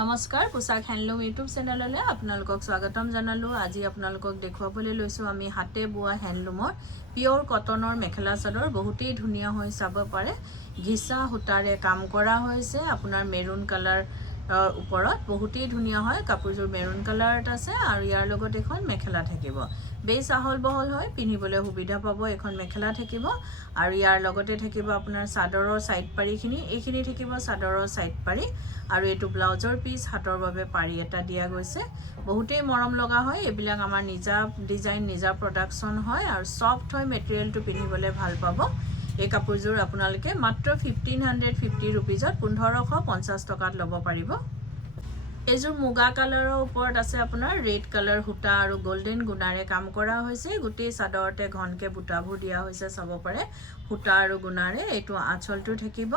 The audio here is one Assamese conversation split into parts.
নমস্কাৰ পোছাক হ্যান্ডলুম ইউটিউব চেনেললৈ আপোনালোকক স্বাগতম জনালো। আজি আপোনালোকক দেখুৱাবলৈ লৈছো আমি হাতে বোৱা হ্যান্ডলুমৰ পিওৰ কটনৰ মেখেলা চাদৰ। বহুতেই ধুনীয়া হৈ চাব পাৰে। ঘিচা সূতাৰে কাম কৰা হৈছে। আপোনাৰ মেৰুন কালাৰ ওপৰত বহুতেই ধুনীয়া হয়। কাপোৰযোৰ মেৰুন কালাৰত আছে আৰু ইয়াৰ লগত এখন মেখেলা থাকিব। বেছ আহল বহল হয়, পিন্ধিবলৈ সুবিধা পাব। এখন মেখেলা থাকিব আৰু ইয়াৰ লগতে থাকিব আপোনাৰ চাদৰৰ সাইড পাৰিখিনি। এইখিনি থাকিব চাদৰৰ সাইড পাৰি আৰু এইটো ব্লাউজৰ পিস হাতৰ বাবে পাৰি এটা দিয়া গৈছে। বহুতেই মৰম লগা হয়। এইবিলাক আমাৰ নিজা ডিজাইন, নিজা প্ৰডাকশন হয় আৰু সফট হয়। মেটেৰিয়েলটো পিন্ধিবলৈ ভাল পাব। এই কাপোৰযোৰ আপোনালোকে মাত্ৰ 1550 रुपीजত 1550 টকাত ল'ব পাৰিব। এইযোৰ মুগা কালাৰৰ ওপৰত আছে আপোনাৰ ৰেড কালাৰ সূতা আৰু গোল্ডেন গুণাৰে কাম কৰা হৈছে। গোটেই চাদৰতে ঘনকে বুটাবোৰ দিয়া হৈছে চাব পাৰে সূতা আৰু গুণাৰে। এইটো আঁচলটো থাকিব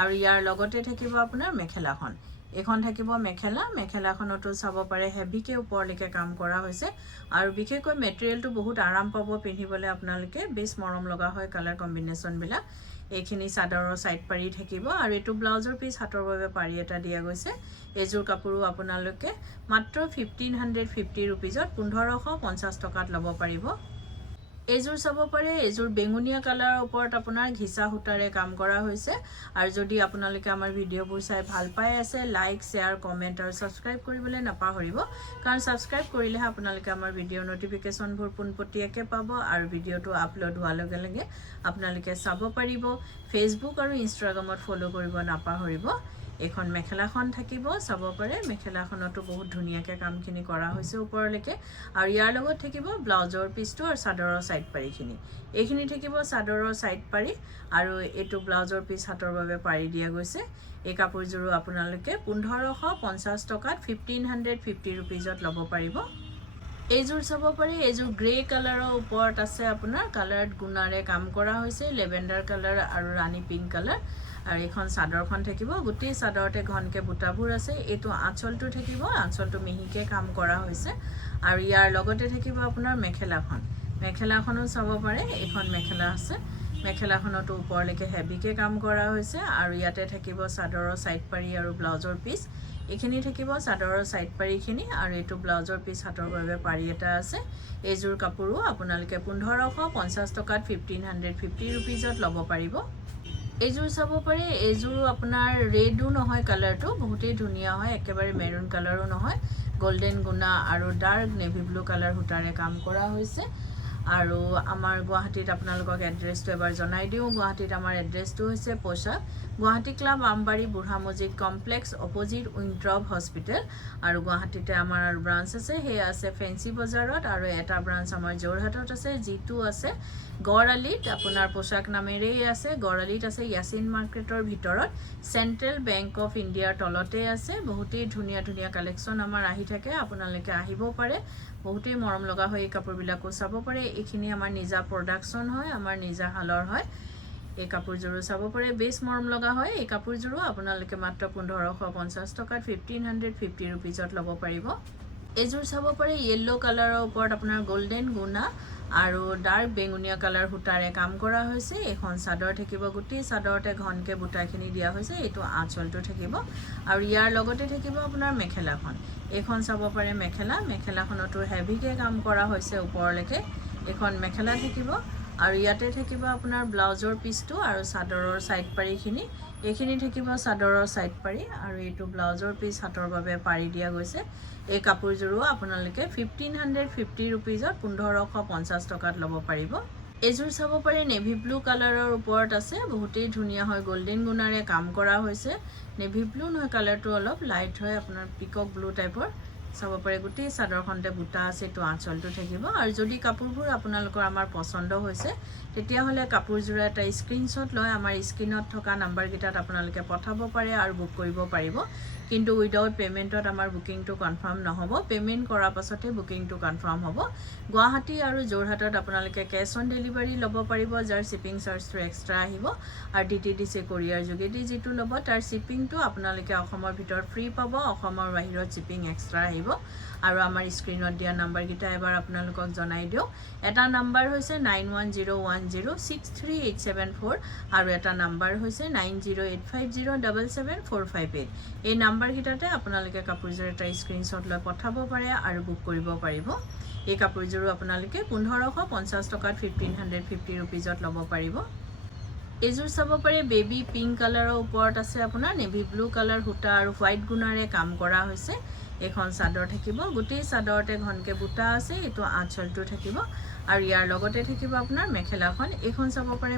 আৰু ইয়াৰ লগতে থাকিব আপোনাৰ মেখেলাখন। এখন থাকিব মেখেলা। মেখেলাখনতো চাব পাৰে হেভিকে ওপৰলৈকে কাম কৰা হৈছে আৰু বিশেষকৈ মেটেৰিয়েলটো বহুত আৰাম পাব পিন্ধিবলৈ। আপোনালোকে বেছ মৰম লগা হয় কালাৰ কম্বিনেশ্যন বিলাক। এইখিনি চাদৰৰ সাইড পাৰি থাকিব আৰু এইটো ব্লাউজৰ পিস হাতৰ বাবে পাৰি এটা দিয়া গৈছে। এইযোৰ কাপোৰো আপোনালোকে মাত্ৰ 1550 रुपीजত 1550 টকাত ল'ব পাৰিব। এইযোৰ চাব পাৰে। এইযোৰ বেঙুনীয়া কালাৰৰ ওপৰত আপোনাৰ ঘিচা সূতাৰে কাম কৰা হৈছে আৰু যদি আপোনালোকে আমাৰ ভিডিঅ'বোৰ চাই ভাল পাই আছে, লাইক, শ্বেয়াৰ, কমেন্ট আৰু সাবস্ক্ৰাইব কৰিবলৈ নাপাহৰিব। কাৰণ সাবস্ক্ৰাইব কৰিলেহে আপোনালোকে আমাৰ ভিডিঅ'ৰ নটিফিকেশনবোৰ পোনপটীয়াকৈ পাব আৰু ভিডিঅ'টো আপলোড হোৱাৰ লগে লগে আপোনালোকে চাব পাৰিব। ফেচবুক আৰু ইনষ্টাগ্ৰামত ফলো কৰিব নাপাহৰিব। এখন মেখেলাখন থাকিব চাব পাৰে। মেখেলাখনতো বহুত ধুনীয়াকৈ কামখিনি কৰা হৈছে ওপৰলৈকে আৰু ইয়াৰ লগত থাকিব ব্লাউজৰ পিসটো আৰু চাদৰৰ সাইড পাৰিখিনি। এইখিনি থাকিব চাদৰৰ সাইড পাৰি আৰু এইটো ব্লাউজৰ পিস হাতৰ বাবে পাৰি দিয়া গৈছে। এই কাপোৰযোৰো আপোনালোকে 1550 টকাত 1550 रुपीजত ল'ব পাৰিব। এইযোৰ চাব পাৰি। এইযোৰ গ্ৰে কালাৰৰ ওপৰত আছে আপোনাৰ কালাৰত গুণাৰে কাম কৰা হৈছে। লেভেণ্ডাৰ কালাৰ আৰু ৰাণী পিংক কালাৰ আৰু এখন চাদৰখন থাকিব। গোটেই চাদৰতে ঘনকে বুটাবোৰ আছে। এইটো আঁচলটো থাকিব। আঁচলটো মিহিকে কাম কৰা হৈছে আৰু ইয়াৰ লগতে থাকিব আপোনাৰ মেখেলাখন। মেখেলাখনো চাব পাৰে। এখন মেখেলা আছে। মেখেলাখনতো ওপৰলৈকে হেভিকে কাম কৰা হৈছে আৰু ইয়াতে থাকিব চাদৰৰ সাইড পাৰি আৰু ব্লাউজৰ পিস। এইখিনি থাকিব চাদৰৰ সাইড পাৰিখিনি আৰু এইটো ব্লাউজৰ পিস হাতৰ বাবে পাৰি এটা আছে। এইযোৰ কাপোৰো আপোনালোকে 1550 টকাত 1550 रुपीजত ল'ব পাৰিব। এইযোৰ চাব পাৰে। এইযোৰো আপোনাৰ ৰেডো নহয়, কালাৰটো বহুতেই ধুনীয়া হয়। একেবাৰে মেৰুন কালাৰো নহয়। গোল্ডেন গুণা আৰু ডাৰ্ক নেভি ব্লু কালাৰ সূতাৰে কাম কৰা হৈছে আৰু আমাৰ গুৱাহাটীত আপোনালোকক এড্ৰেছটো এবাৰ জনাই দিওঁ। গুৱাহাটীত আমাৰ এড্ৰেছটো হৈছে পোছাক গুৱাহাটী ক্লাব আমবাৰী বুঢ়া মছজিদ কমপ্লেক্স অপোজিট উইন্ট্ৰপ হস্পিটেল আৰু গুৱাহাটীতে আমাৰ আৰু ব্ৰাঞ্চ আছে। সেয়া আছে ফেন্সি বজাৰত আৰু এটা ব্ৰাঞ্চ আমাৰ যোৰহাটত আছে, যিটো আছে গড়আলিত আপোনাৰ পোছাক নামেৰেই আছে। গড়আলিত আছে ইয়াছিন মাৰ্কেটৰ ভিতৰত, চেন্ট্ৰেল বেংক অফ ইণ্ডিয়াৰ তলতে আছে। বহুতেই ধুনীয়া ধুনীয়া কালেকশ্যন আমাৰ আহি থাকে। আপোনালোকে আহিব পাৰে। বহুতেই মৰম লগা হয়। এই কাপোৰবিলাকো চাব পাৰে। এইখিনি আমাৰ নিজা প্ৰডাকশ্যন হয়, আমাৰ নিজা হালৰ হয়। এই কাপোৰযোৰো চাব পাৰে। বেছ মৰম লগা হয়। এই কাপোৰযোৰো আপোনালোকে মাত্ৰ 1550 টকাত 1550 रुपीजত ল'ব পাৰিব। এইযোৰ চাব পাৰে। য়েল্লো কালাৰৰ ওপৰত আপোনাৰ গোল্ডেন গুণা আৰু ডাৰ্ক বেঙুনীয়া কালাৰ সূতাৰে কাম কৰা হৈছে। এখন চাদৰ থাকিব। গোটেই চাদৰতে ঘনকে বুটাখিনি দিয়া হৈছে। এইটো আঁচলটো থাকিব আৰু ইয়াৰ লগতে থাকিব আপোনাৰ মেখেলাখন। এইখন চাব পাৰে মেখেলা। মেখেলাখনতো হেভিকে কাম কৰা হৈছে ওপৰলৈকে। এখন মেখেলা থাকিব আৰু ইয়াতে থাকিব আপোনাৰ ব্লাউজৰ পিসটো আৰু চাদৰৰ সাইড পাৰিখিনি। এইখিনি থাকিব চাদৰৰ সাইড পাৰি আৰু এইটো ব্লাউজৰ পিস হাতৰ বাবে পাৰি দিয়া গৈছে। এই কাপোৰযোৰো আপোনালোকে 1550 रुपीजত 1550 টকাত ল'ব পাৰিব। এইযোৰ চাব পাৰে। নেভি ব্লু কালাৰৰ ওপৰত আছে। বহুতেই ধুনীয়া হয়। গোল্ডেন গুণাৰে কাম কৰা হৈছে। নেভি ব্লু নহয়, কালাৰটো অলপ লাইট হয়, আপোনাৰ পিকক ব্লু টাইপৰ চাব পাৰে। গোটেই চাদৰখনতে বুটা আছে। এইটো আঁচলটো থাকিব আৰু যদি কাপোৰবোৰ আপোনালোকৰ আমাৰ পছন্দ হৈছে তেতিয়াহ'লে কাপোৰযোৰ এটা স্ক্ৰীনশ্বট লৈ আমাৰ স্ক্ৰীনত থকা নাম্বাৰকেইটাত আপোনালোকে পঠাব পাৰে আৰু বুক কৰিব পাৰিব। কিন্তু উইদাউট পেমেন্টত আমাৰ বুকিংটো কনফাৰ্ম নহ'ব। পেমেন্ট কৰাৰ পাছতে বুকিংটো কনফাৰ্ম হ'ব। গুৱাহাটী আৰু যোৰহাটত আপোনালোকে কেছ অন ডেলিভাৰী ল'ব পাৰিব, যাৰ শ্বিপিং চাৰ্জটো এক্সট্ৰা আহিব আৰু DTDC কোৰিয়াৰ যোগেদি যিটো ল'ব তাৰ শ্বিপিংটো আপোনালোকে অসমৰ ভিতৰত ফ্ৰী পাব, অসমৰ বাহিৰত শ্বিপিং এক্সট্ৰা আহিব। আৰু আমাৰ স্ক্ৰীনত দিয়া নাম্বাৰকেইটা এবাৰ আপোনালোকক জনাই দিওঁ। এটা নাম্বাৰ হৈছে 9101063874 আৰু এটা নাম্বাৰ হৈছে 9085077458। এই নাম্বাৰ নাম্বাৰকেইটাতে আপোনালোকে কাপোৰযোৰ এটা স্ক্ৰীনশ্বট লৈ পঠাব পাৰে আৰু বুক কৰিব পাৰিব। এই কাপোৰযোৰো আপোনালোকে 1550 টকাত 1550 ৰুপিজত ল'ব পাৰিব। এইযোৰ চাব পাৰে বেবী পিংক কালাৰৰ ওপৰত আছে আপোনাৰ নেভি ব্লু কালাৰ সূতা আৰু হোৱাইট গুণাৰে কাম কৰা হৈছে। এখন চাদৰ থাকিব, গোটেই চাদৰতে ঘনকে বুটা আছে, এইটো আঁচলটো থাকিব আৰু ইয়াৰ লগতে থাকিব আপোনাৰ মেখেলাখন। এইখন চাব পাৰে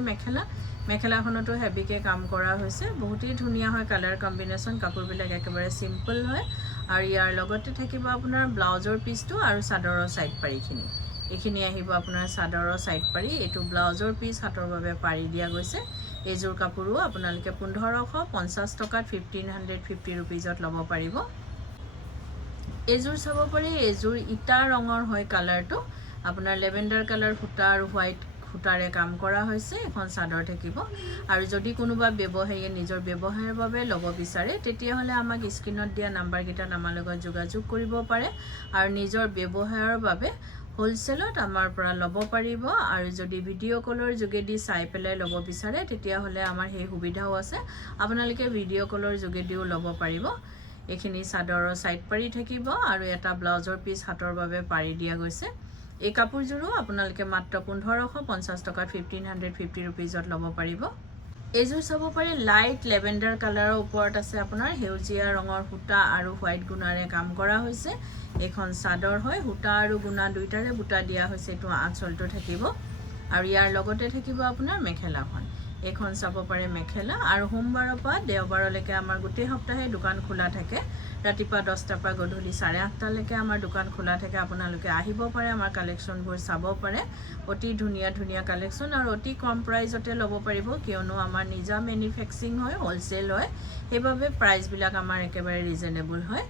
মেখেলাখনতো হেভিকে কাম কৰা হৈছে, বহুতেই ধুনীয়া হয় কালাৰ কম্বিনেশ্যন, কাপোৰবিলাক একেবাৰে চিম্পল হয়। আৰু ইয়াৰ লগতে থাকিব আপোনাৰ ব্লাউজৰ পিচটো আৰু চাদৰৰ চাইড পাৰিখিনি। এইখিনি আহিব আপোনাৰ চাদৰৰ চাইড পাৰি, এইটো ব্লাউজৰ পিচ হাতৰ বাবে পাৰি দিয়া গৈছে। এইযোৰ কাপোৰো আপোনালোকে 1550 টকাত 1550 ৰুপিজত ল'ব পাৰিব। এইযোৰ চাব পাৰি, এইযোৰ ইটা ৰঙৰ হয় কালাৰটো, আপোনাৰ লেভেণ্ডাৰ কালাৰ সূতা আৰু হোৱাইট সূতাৰে কাম কৰা হৈছে। এখন চাদৰ থাকিব আৰু যদি কোনোবা ব্যৱসায়ীয়ে নিজৰ ব্যৱসায়ৰ বাবে ল'ব বিচাৰে তেতিয়াহ'লে আমাক স্ক্ৰীনত দিয়া নাম্বাৰকেইটাত আমাৰ লগত যোগাযোগ কৰিব পাৰে আৰু নিজৰ ব্যৱসায়ৰ বাবে হোলচেলত আমাৰ পৰা ল'ব পাৰিব। আৰু যদি ভিডিঅ' কলৰ যোগেদি চাই পেলাই ল'ব বিচাৰে তেতিয়াহ'লে আমাৰ সেই সুবিধাও আছে, আপোনালোকে ভিডিঅ' কলৰ যোগেদিও ল'ব পাৰিব। এইখিনি চাদৰৰ চাইড পাৰি থাকিব আৰু এটা ব্লাউজৰ পিচ হাতৰ বাবে পাৰি দিয়া গৈছে। এই কাপোৰযোৰো আপোনালোকে মাত্ৰ 1550 টকাত 1550 ৰুপিজত ল'ব পাৰিব। এইযোৰ চাব পাৰে লাইট লেভেণ্ডাৰ কালাৰৰ ওপৰত আছে আপোনাৰ সেউজীয়া ৰঙৰ সূতা আৰু হোৱাইট গুণাৰে কাম কৰা হৈছে। এখন চাদৰ হয়, সূতা আৰু গুণা দুইটাৰে বুটা দিয়া হৈছে, এইটো আঁচলটো থাকিব আৰু ইয়াৰ লগতে থাকিব আপোনাৰ মেখেলাখন। এইখন চাব পাৰে মেখেলা আৰু সোমবাৰৰ পৰা দেওবাৰলৈকে আমাৰ গোটেই সপ্তাহে দোকান খোলা থাকে। ৰাতিপুৱা 10টাৰ পৰা গধূলি 8:30লৈকে আমাৰ দোকান খোলা থাকে। আপোনালোকে আহিব পাৰে, আমাৰ কালেকশ্যনবোৰ চাব পাৰে, অতি ধুনীয়া ধুনীয়া কালেকশ্যন আৰু অতি কম প্ৰাইজতে ল'ব পাৰিব, কিয়নো আমাৰ নিজা মেনুফেকচাৰিং হয়, হোলচেল হয়, সেইবাবে প্ৰাইচবিলাক আমাৰ একেবাৰে ৰিজনেবল হয়।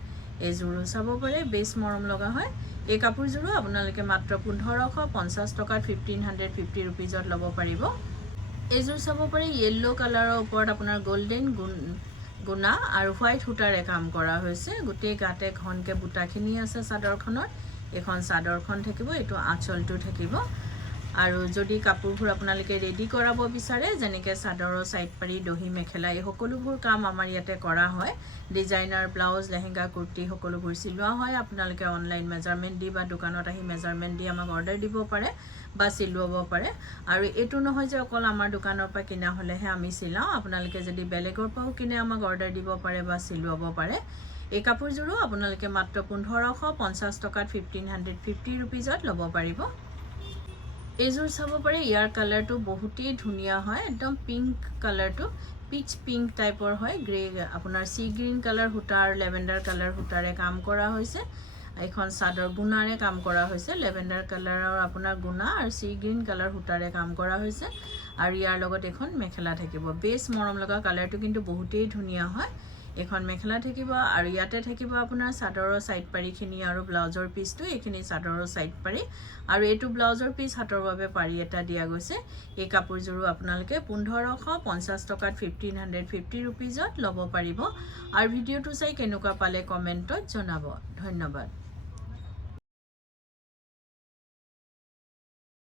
এইযোৰো চাব পাৰে, বেছ মৰম লগা হয়। এই কাপোৰযোৰো আপোনালোকে মাত্ৰ 1550 টকাত 1550 ৰুপিজত ল'ব পাৰিব। এইযোৰ চাব পাৰে য়েল্ল' কালাৰৰ ওপৰত আপোনাৰ গল্ডেন গুণা আৰু হোৱাইট সূতাৰে কাম কৰা হৈছে। গোটেই গাতে ঘনকে বুটাখিনি আছে চাদৰখনৰ। এখন চাদৰখন থাকিব, এইটো আঁচলটো থাকিব। আৰু যদি কাপোৰবোৰ আপোনালোকে ৰেডি কৰাব বিচাৰে, যেনেকৈ চাদৰৰ চাইড পাৰি, দহি মেখেলা, এই সকলোবোৰ কাম আমাৰ ইয়াতে কৰা হয়। ডিজাইনাৰ ব্লাউজ, লেহেংগা, কুৰ্তি সকলোবোৰ চিলোৱা হয়। আপোনালোকে অনলাইন মেজাৰমেণ্ট দি বা দোকানত আহি মেজাৰমেণ্ট দি আমাক অৰ্ডাৰ দিব পাৰে বা চিলোৱাব পাৰে। আৰু এইটো নহয় যে অকল আমাৰ দোকানৰ পৰা কিনা হ'লেহে আমি চিলাওঁ, আপোনালোকে যদি বেলেগৰ পৰাও কিনে আমাক অৰ্ডাৰ দিব পাৰে বা চিলোৱাব পাৰে। এই কাপোৰযোৰো আপোনালোকে মাত্ৰ 1550 টকাত 1550 ৰুপিজত ল'ব পাৰিব। এইযোৰ চাব পাৰে, ইয়াৰ কালাৰটো বহুতেই ধুনীয়া হয়, একদম পিংক কালাৰটো, পিচ পিংক টাইপৰ হয়, গ্ৰে আপোনাৰ চি গ্ৰীণ কালাৰ সূতা আৰু লেভেণ্ডাৰ কালাৰ সূতাৰে কাম কৰা হৈছে। এখন চাদৰ গুণাৰে কাম কৰা হৈছে, লেভেণ্ডাৰ কালাৰৰ আপোনাৰ গুণা আৰু চি গ্ৰীণ কালাৰ সূতাৰে কাম কৰা হৈছে। আৰু ইয়াৰ লগত এখন মেখেলা থাকিব, বেছ মৰম লগা কালাৰটো কিন্তু বহুতেই ধুনীয়া হয়। এখন মেখেলা থাকিব আৰু ইয়াতে থাকিব আপোনাৰ চাদৰৰ চাইড পাৰিখিনি আৰু ব্লাউজৰ পিচটো, এইখিনি চাদৰৰ চাইড পাৰি আৰু এইটো ব্লাউজৰ পিচ হাতৰ বাবে পাৰি এটা দিয়া গৈছে। এই কাপোৰযোৰো আপোনালোকে 1550 টকাত 1550 ৰুপিজত ল'ব পাৰিব। আৰু ভিডিঅ'টো চাই কেনেকুৱা পালে কমেণ্টত জনাব। ধন্যবাদ।